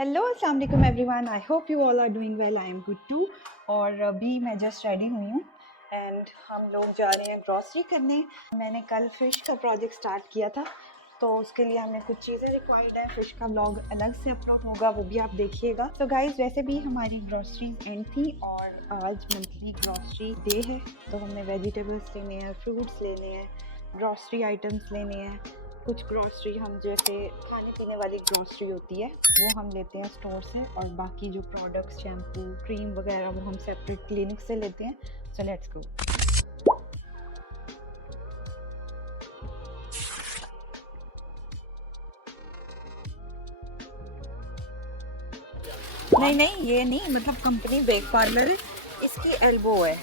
Hello अस्सलाम वालेकुम everyone, I hope you all are doing well, I am good too. और अभी मैं जस्ट रेडी हुई हूँ एंड हम लोग जा रहे हैं ग्रॉसरी करने। मैंने कल फ़िश का प्रोजेक्ट स्टार्ट किया था, तो उसके लिए हमें कुछ चीज़ें रिक्वायर्ड है। फ़िश का ब्लॉग अलग से अपलोड होगा, वो भी आप देखिएगा। तो गाइज़, वैसे भी हमारी ग्रॉसरी एंड थी और आज मंथली ग्रॉसरी डे है, तो हमने वेजिटेबल्स लेने हैं, फ्रूट्स लेने हैं, ग्रॉसरी आइटम्स लेने हैं। कुछ ग्रॉसरी हम जैसे खाने पीने वाली ग्रॉसरी होती है वो हम लेते हैं स्टोर से, और बाकी जो प्रोडक्ट्स शैम्पू क्रीम वगैरह वो हम सेपरेट क्लिनिक से लेते हैं। So let's go. नहीं नहीं, ये नहीं, मतलब कंपनी बेक पार्लर, इसकी एल्बो है।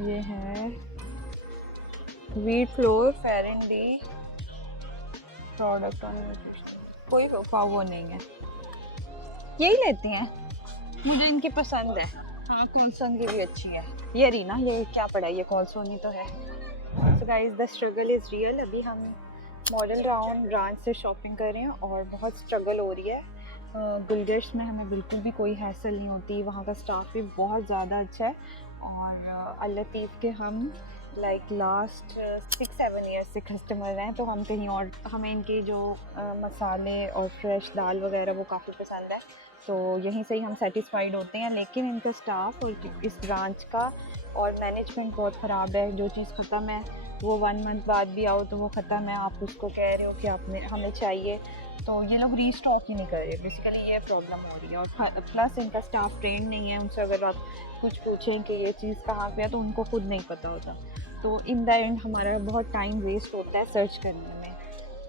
ये है wheat floor fair and D product on nutrition. कोई वो नहीं है, यही लेते हैं, मुझे इनकी पसंद है। हाँ, कॉन्सन की भी अच्छी है। ये रही ना, ये क्या पड़ा है, ये कॉन्सोन ही तो है। So guys, the struggle is real. अभी हम मॉडल टाउन ब्रांच से शॉपिंग कर रहे हैं और बहुत स्ट्रगल हो रही है। गुलगर्श में हमें बिल्कुल भी कोई हैसल नहीं होती, वहाँ का स्टाफ भी बहुत ज़्यादा अच्छा है। और अल लतीफ़ के हम लाइक लास्ट 6-7 ईयर्स से कस्टमर हैं, तो हम कहीं और, हमें इनके जो मसाले और फ्रेश दाल वगैरह वो काफ़ी पसंद है, तो यहीं से ही हम सेटिस्फाइड होते हैं। लेकिन इनका स्टाफ और इस ब्रांच का और मैनेजमेंट बहुत ख़राब है। जो चीज़ ख़त्म है वो 1 मंथ बाद भी आओ तो वो ख़त्म है, आप उसको कह रहे हो कि आपने हमें चाहिए, तो ये लोग रीस्टॉक ही नहीं कर रहे। बेसिकली ये प्रॉब्लम हो रही है। और प्लस इनका स्टाफ ट्रेंड नहीं है, उनसे अगर आप कुछ पूछें कि ये चीज़ कहाँ पे है तो उनको खुद नहीं पता होता, तो इन द एंड हमारा बहुत टाइम वेस्ट होता है सर्च करने में।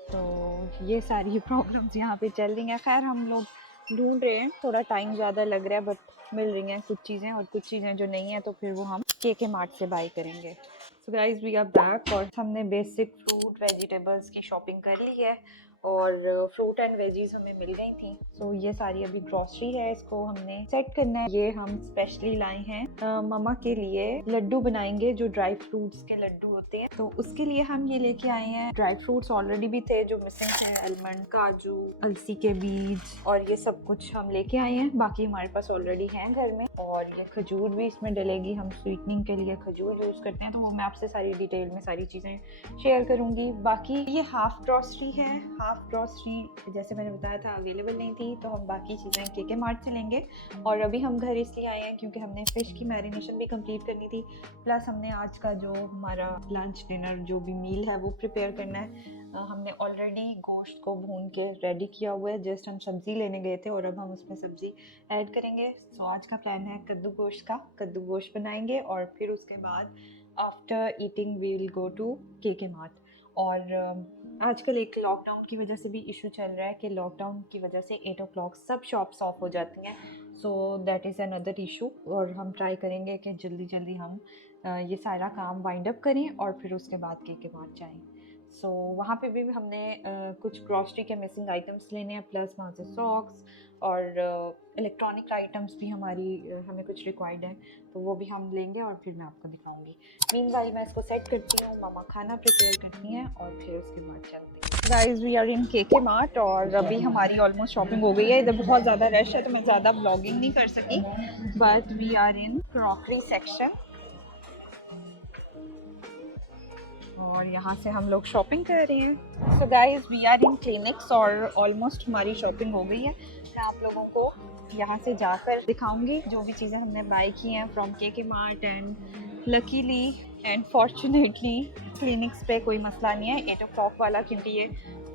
तो ये सारी प्रॉब्लम्स यहाँ पे चल रही हैं। खैर, हम लोग ढूंढ रहे हैं, थोड़ा टाइम ज़्यादा लग रहा है, बट मिल रही हैं कुछ चीज़ें, और कुछ चीज़ें जो नहीं है तो फिर वो हम के मार्ट से बाई करेंगे। So guys, we are back और हमने बेसिक फ्रूट वेजिटेबल्स की शॉपिंग कर ली है और फ्रूट एंड वेजीज हमें मिल गई थी। सो ये सारी अभी ग्रॉसरी है, इसको हमने सेट करना है। ये हम स्पेशली लाए हैं ममा के लिए, लड्डू बनाएंगे जो ड्राई फ्रूट्स के लड्डू होते हैं, तो उसके लिए हम ये लेके आए हैं। ड्राई फ्रूट्स ऑलरेडी भी थे जो मिसिंग थे, आलमंड, काजू, अलसी के बीज और ये सब कुछ हम लेके आए हैं। बाकी हमारे पास ऑलरेडी हैं घर में, और ये खजूर भी इसमें डलेगी, हम स्वीटनिंग के लिए खजूर यूज़ करते हैं, तो वो मैं आपसे सारी डिटेल में सारी चीज़ें शेयर करूँगी। बाकी ये हाफ ग्रॉसरी है, हाफ ग्रॉसरी जैसे मैंने बताया था अवेलेबल नहीं थी, तो हम बाकी चीज़ें के मार्ट से लेंगे। और अभी हम घर इसलिए आए हैं क्योंकि हमने फ़िश की मैरिनेशन भी कंप्लीट करनी थी, प्लस हमने आज का जो हमारा लंच डिनर जो भी मील है वो प्रिपेयर करना है। हमने ऑलरेडी गोश्त को भून के रेडी किया हुआ है, जस्ट हम सब्ज़ी लेने गए थे और अब हम उसमें सब्ज़ी ऐड करेंगे। सो आज का प्लान है कद्दू गोश्त का, कद्दू गोश्त बनाएंगे और फिर उसके बाद after eating we will go to K mart. और आजकल एक लॉकडाउन की वजह से भी इशू चल रहा है कि लॉकडाउन की वजह से 8 o'clock सब शॉप्स ऑफ हो जाती हैं, so that is another issue. और हम ट्राई करेंगे कि जल्दी जल्दी हम ये सारा काम वाइंड अप करें और फिर उसके बाद के मार्ट जाएँ। सो वहाँ पे भी हमने कुछ ग्रॉसरी के मिसिंग आइटम्स लेने हैं, प्लस वहाँ से सॉक्स और इलेक्ट्रॉनिक आइटम्स भी हमें कुछ रिक्वायर्ड है, तो वो भी हम लेंगे और फिर मैं आपको दिखाऊंगी। मीनवाइल मैं इसको सेट करती हूँ, मामा खाना प्रिपेयर करती हैं और फिर उसके बाद चलते हैं। गाइस, वी आर इन के मार्ट और अभी हमारी ऑलमोस्ट शॉपिंग हो गई है। इधर बहुत ज़्यादा रश है तो मैं ज़्यादा ब्लॉगिंग नहीं कर सकी, but we are in crockery section और यहाँ से हम लोग शॉपिंग कर रहे हैं। So guys, we are in clinics और ऑलमोस्ट हमारी शॉपिंग हो गई है। मैं आप लोगों को यहाँ से जाकर दिखाऊंगी जो भी चीज़ें हमने बाई की हैं फ्रॉम के mart. And luckily and fortunately clinics पे कोई मसला नहीं है 8 o'clock वाला, क्योंकि ये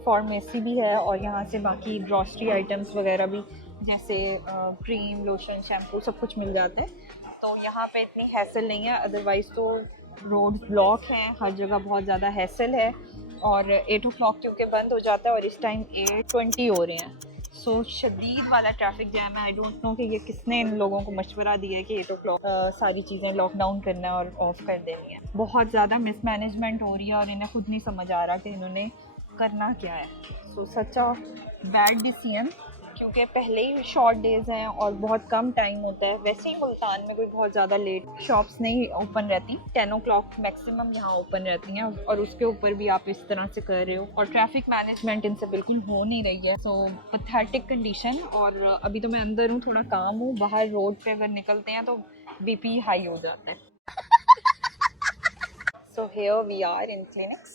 फार्मेसी भी है और यहाँ से बाकी ग्रॉसरी आइटम्स वगैरह भी जैसे क्रीम, लोशन, शैम्पू सब कुछ मिल जाता है, तो यहाँ पे इतनी हैसल नहीं है। अदरवाइज़ तो रोड ब्लॉक हैं, हर जगह बहुत ज़्यादा हैसल है। और 8 o'clock क्योंकि बंद हो जाता है और इस टाइम 8:20 हो रहे हैं, सो शदीद वाला ट्रैफिक जैम है। आई डोंट नो कि ये किसने इन लोगों को मशवरा दिया है कि 8 o'clock सारी चीज़ें लॉकडाउन करना है और ऑफ कर देनी है। बहुत ज़्यादा मिसमैनेजमेंट हो रही है और इन्हें खुद नहीं समझ आ रहा कि इन्होंने करना क्या है। सो सच अ बैड डिसीजन क्योंकि पहले ही शॉर्ट डेज हैं और बहुत कम टाइम होता है। वैसे ही मुल्तान में कोई बहुत ज़्यादा लेट शॉप्स नहीं ओपन रहती, 10 o'clock मैक्सिमम यहाँ ओपन रहती हैं, और उसके ऊपर भी आप इस तरह से कर रहे हो और ट्रैफिक मैनेजमेंट इनसे बिल्कुल हो नहीं रही है। सो पैथेटिक कंडीशन। और अभी तो मैं अंदर हूँ, थोड़ा काम हूँ, बाहर रोड पे अगर निकलते हैं तो बीपी हाई हो जाता है। So here we are in clinics.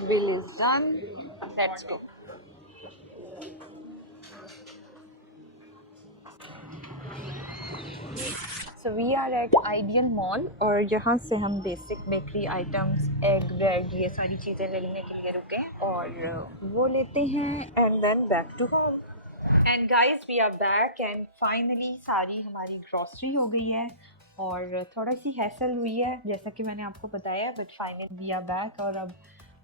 Bill is done. Let's go. So we are at Ideal Mall और यहाँ से हम basic bakery items, egg, bread, ये सारी चीज़ें लेने के लिए रुके और वो लेते हैं and then back to home. And guys, we are back and finally सारी हमारी ग्रॉसरी हो गई है और थोड़ा सी हैसल हुई है जैसा कि मैंने आपको बताया, but finally we are back और अब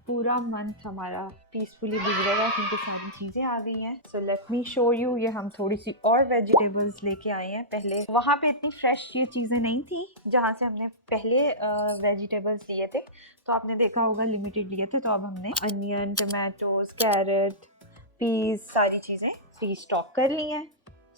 पूरा मंथ हमारा पीसफुली गुजरेगा क्योंकि सारी चीज़ें आ गई हैं। So let me show you, ये हम थोड़ी सी और वेजिटेबल्स लेके आए हैं। पहले वहाँ पे इतनी फ्रेश ये चीज़ें नहीं थी जहाँ से हमने पहले वेजिटेबल्स लिए थे, तो आपने देखा होगा लिमिटेड लिए थे, तो अब हमने अनियन, टमाटोज, कैरेट, पीस, सारी चीज़ें फ्री स्टॉक कर ली हैं।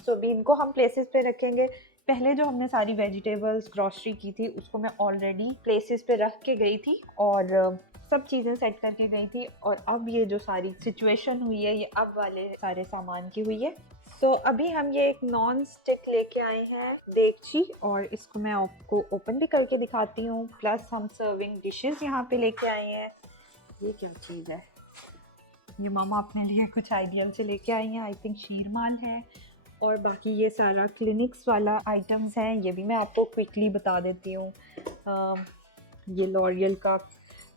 सो अभी इनको हम प्लेसेस पे रखेंगे। पहले जो हमने सारी वेजिटेबल्स ग्रॉसरी की थी उसको मैं ऑलरेडी प्लेसेस पे रख के गई थी और सब चीज़ें सेट करके गई थी, और अब ये जो सारी सिचुएशन हुई है ये अब वाले सारे सामान की हुई है। सो अभी हम ये एक नॉन स्टिक लेके आए हैं देगची और इसको मैं आपको ओपन भी करके दिखाती हूँ। प्लस हम सर्विंग डिशेस यहाँ पे लेके आए हैं। ये क्या चीज़ है? ये मामा अपने लिए कुछ आइडियल से लेके आई हैं, आई थिंक शीरमाल है। और बाकी ये सारा क्लिनिक्स वाला आइटम्स हैं, ये भी मैं आपको क्विकली बता देती हूँ। ये लॉरियल का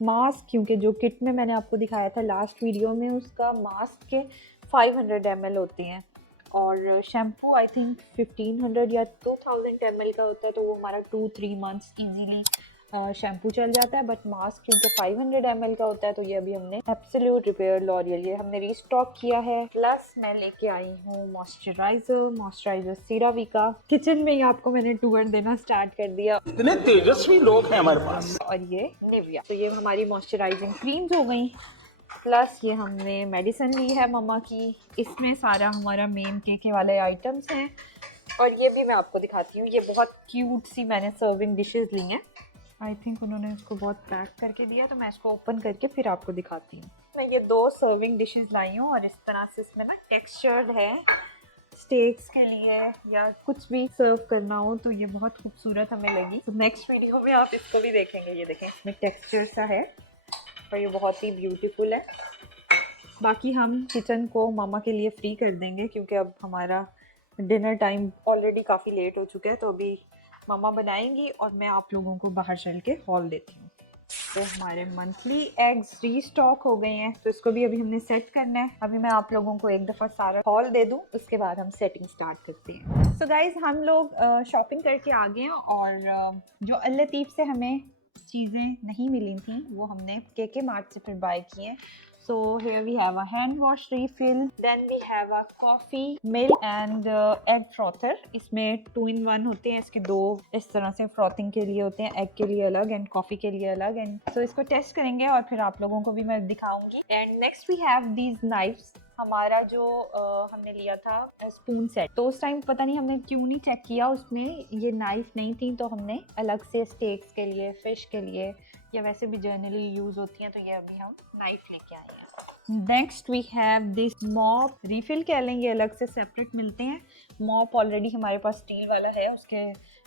मास्क, क्योंकि जो किट में मैंने आपको दिखाया था लास्ट वीडियो में उसका मास्क के 500 ml होते हैं, और शैम्पू आई थिंक 1500 या 2000 ml का होता है, तो वो हमारा 2-3 मंथ्स ईजीली शैम्पू चल जाता है। बट मास्क क्योंकि 500 ml का होता है, तो ये अभी हमने एब्सोल्यूट रिपेयर लॉरियल ये हमने रीस्टॉक किया है। प्लस मैं लेके आई हूँ मॉइस्चराइजर सीरावी का। किचन में ही आपको मैंने टूर देना स्टार्ट कर दिया, इतने तेजस्वी लोग हैं हमारे पास। और ये निविया, तो ये हमारी मॉइस्चराइजिंग क्रीम्स हो गई। प्लस ये हमने मेडिसिन ली है मम्मा की, इसमें सारा हमारा मेन केके वाले आइटम्स हैं। और ये भी मैं आपको दिखाती हूँ, ये बहुत क्यूट सी मैंने सर्विंग डिशेस ली हैं। आई थिंक उन्होंने इसको बहुत पैक करके दिया, तो मैं इसको ओपन करके फिर आपको दिखाती हूँ। मैं ये 2 सर्विंग डिशेस लाई हूँ और इस तरह से इसमें ना टेक्सचर्ड है, स्टेक्स के लिए या कुछ भी सर्व करना हो तो ये बहुत खूबसूरत हमें लगी। तो नेक्स्ट वीडियो में आप इसको भी देखेंगे। ये देखें, इसमें टेक्सचर सा है और ये बहुत ही ब्यूटीफुल है। बाकी हम किचन को मामा के लिए फ्री कर देंगे क्योंकि अब हमारा डिनर टाइम ऑलरेडी काफ़ी लेट हो चुका है, तो अभी मामा बनाएंगी और मैं आप लोगों को बाहर चल के हॉल देती हूँ। तो हमारे मंथली एग्स रीस्टॉक हो गए हैं, तो इसको भी अभी हमने सेट करना है। अभी मैं आप लोगों को एक दफ़ा सारा हॉल दे दूँ, उसके बाद हम सेटिंग स्टार्ट करते हैं। सो गाइज, हम लोग शॉपिंग करके आ गए हैं और जो अल लतीफ़ से हमें चीज़ें नहीं मिली थी वो हमने केके मार्ट से फिर बाय की हैं। So here we have a hand wash refill, then we have a coffee, milk and egg frother. इसमें 2-in-1 होते हैं, इसके 2 इस तरह से फ्रॉथिंग के लिए होते हैं, एग के लिए अलग एंड कॉफ़ी के लिए अलग। एंड सो इसको टेस्ट करेंगे और फिर आप लोगों को भी मैं दिखाऊंगी। And next we have these knives. हमारा जो हमने लिया था स्पून सेट, तो उस टाइम पता नहीं हमने क्यों नहीं चेक किया, उसमें ये नाइफ नहीं थी, तो हमने अलग से स्टेक्स के लिए, फिश के लिए या वैसे भी जनरली यूज़ होती हैं, तो ये अभी हम नाइफ लेके आए हैं। Next we have this mop refill कह लेंगे, अलग से सेपरेट मिलते हैं। मॉप ऑलरेडी हमारे पास स्टील वाला है,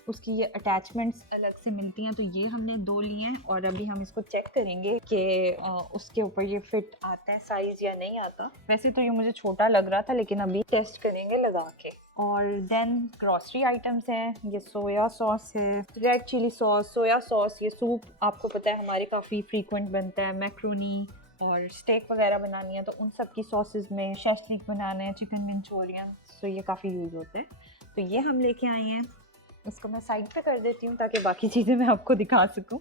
उसकी ये अटैचमेंट्स अलग से मिलती हैं, तो ये हमने 2 लिए हैं और अभी हम इसको चेक करेंगे कि उसके ऊपर ये फिट आता है साइज़ या नहीं आता। वैसे तो ये मुझे छोटा लग रहा था, लेकिन अभी टेस्ट करेंगे लगा के। और देन ग्रॉसरी आइटम्स हैं, ये सोया सॉस है, red chilli sauce, soya sauce, ये सूप आपको पता है हमारे काफ़ी फ्रीक्वेंट बनता है। मैक्रोनी और स्टेक वगैरह बनानी है तो उन सब की सॉसेज में, शेस्लिक बनाना है, चिकन मंचूरियन, तो ये काफ़ी यूज़ होते हैं। तो ये हम लेके आए हैं, इसको मैं साइड पे कर देती हूँ ताकि बाकी चीज़ें मैं आपको दिखा सकूँ।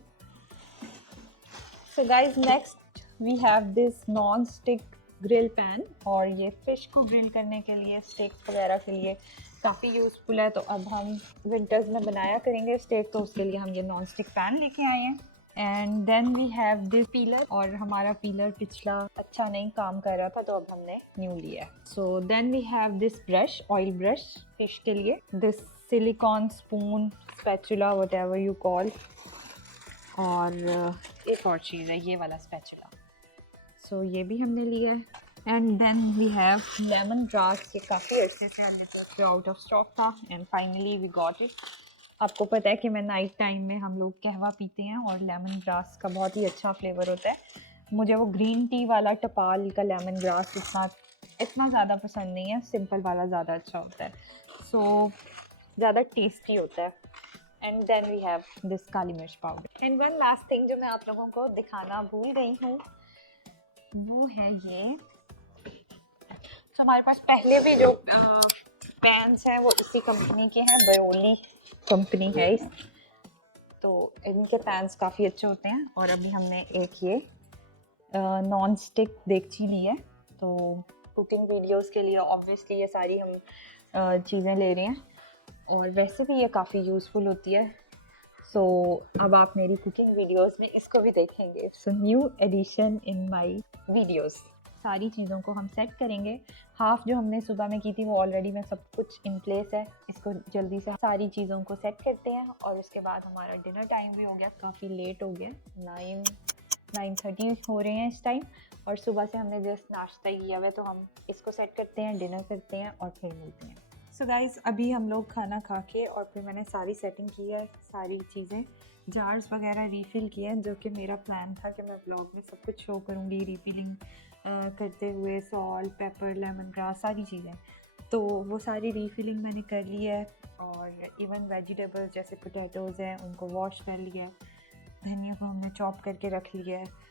So guys, next we have this non stick grill pan, और ये फ़िश को ग्रिल करने के लिए, स्टेक्स वगैरह के लिए काफ़ी यूज़फुल है। तो अब हम विंटर्स में बनाया करेंगे स्टेक, तो उसके लिए हम ये नॉन स्टिक पैन लेके आए हैं। And then we have this peeler, और हमारा पीलर पिछला अच्छा नहीं काम कर रहा था तो अब हमने न्यू लिया है. So then we have this brush, oil brush fish के लिए, this silicone spoon, spatula, whatever you call, और एक और चीज़ है ये वाला स्पैचुला. सो ये भी हमने लिया है. And then we have lemongrass. ये काफ़ी अर्से से आउट ऑफ स्टॉक था and finally we got it. आपको पता है कि मैं नाइट टाइम में हम लोग कहवा पीते हैं और लेमन ग्रास का बहुत ही अच्छा फ्लेवर होता है. मुझे वो ग्रीन टी वाला टपाल का लेमन ग्रास इतना ज़्यादा पसंद नहीं है, सिंपल वाला ज़्यादा अच्छा होता है. सो ज़्यादा टेस्टी होता है. And then we have this kali mirch powder. And one last thing जो मैं आप लोगों को दिखाना भूल गई हूँ वो है ये. तो हमारे पास पहले भी जो पैन्स हैं वो इसी कंपनी के हैं, बरोली कंपनी है इस. तो इनके पैन्स काफ़ी अच्छे होते हैं. और अभी हमने एक ये नॉन स्टिक देगची ली है. तो कुकिंग वीडियोस के लिए ऑब्वियसली ये सारी हम चीज़ें ले रहे हैं, और वैसे भी ये काफ़ी यूज़फुल होती है. सो अब आप मेरी कुकिंग वीडियोस में इसको भी देखेंगे. So new addition in my videos. सारी चीज़ों को हम सेट करेंगे. हाफ जो हमने सुबह में की थी वो ऑलरेडी में सब कुछ इन प्लेस है. इसको जल्दी से सारी चीज़ों को सेट करते हैं, और उसके बाद हमारा डिनर टाइम भी हो गया, काफ़ी लेट हो गया, 9:30 हो रहे हैं इस टाइम. और सुबह से हमने जस्ट नाश्ता ही किया हुआ है, तो हम इसको सेट करते हैं, डिनर करते हैं और फिर मिलते हैं. सो गाइज़ अभी हम लोग खाना खा के और फिर मैंने सारी सेटिंग की है, सारी चीज़ें जार्स वगैरह रीफ़िल किया है, जो कि मेरा प्लान था कि मैं ब्लॉग में सब कुछ शो करूँगी रीफ़िलिंग करते हुए. सॉल्ट, पेपर, लेमन ग्रास, सारी चीज़ें. तो वो सारी रीफ़िलिंग मैंने कर ली है. और इवन वेजिटेबल्स जैसे पोटैटोज़ हैं उनको वॉश कर लिया है, धनिया को हमने चॉप करके रख लिया है.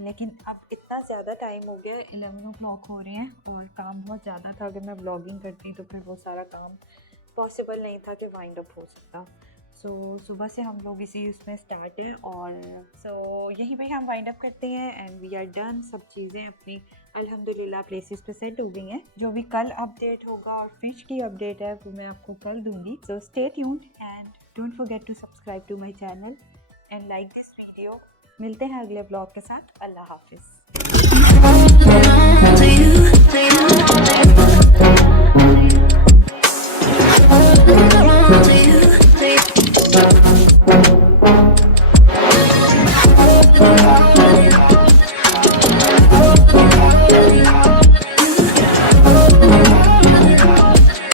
लेकिन अब इतना ज़्यादा टाइम हो गया, 11 o'clock हो रहे हैं, और काम बहुत ज़्यादा था. अगर मैं ब्लॉगिंग करती तो फिर वो सारा काम पॉसिबल नहीं था कि वाइंड अप हो सकता. सो सुबह से हम लोग इसी उसमें स्टार्ट है, और यहीं पे हम वाइंड अप करते हैं एंड वी आर डन. सब चीज़ें अपनी अल्हम्दुलिल्लाह प्लेसेस पे सेट हो गई हैं. जो भी कल अपडेट होगा और फिश की अपडेट है वो मैं आपको कल दूंगी. So stay tuned and don't forget to subscribe to my channel and like this video. मिलते हैं अगले ब्लॉग के साथ. अल्लाह हाफिज़.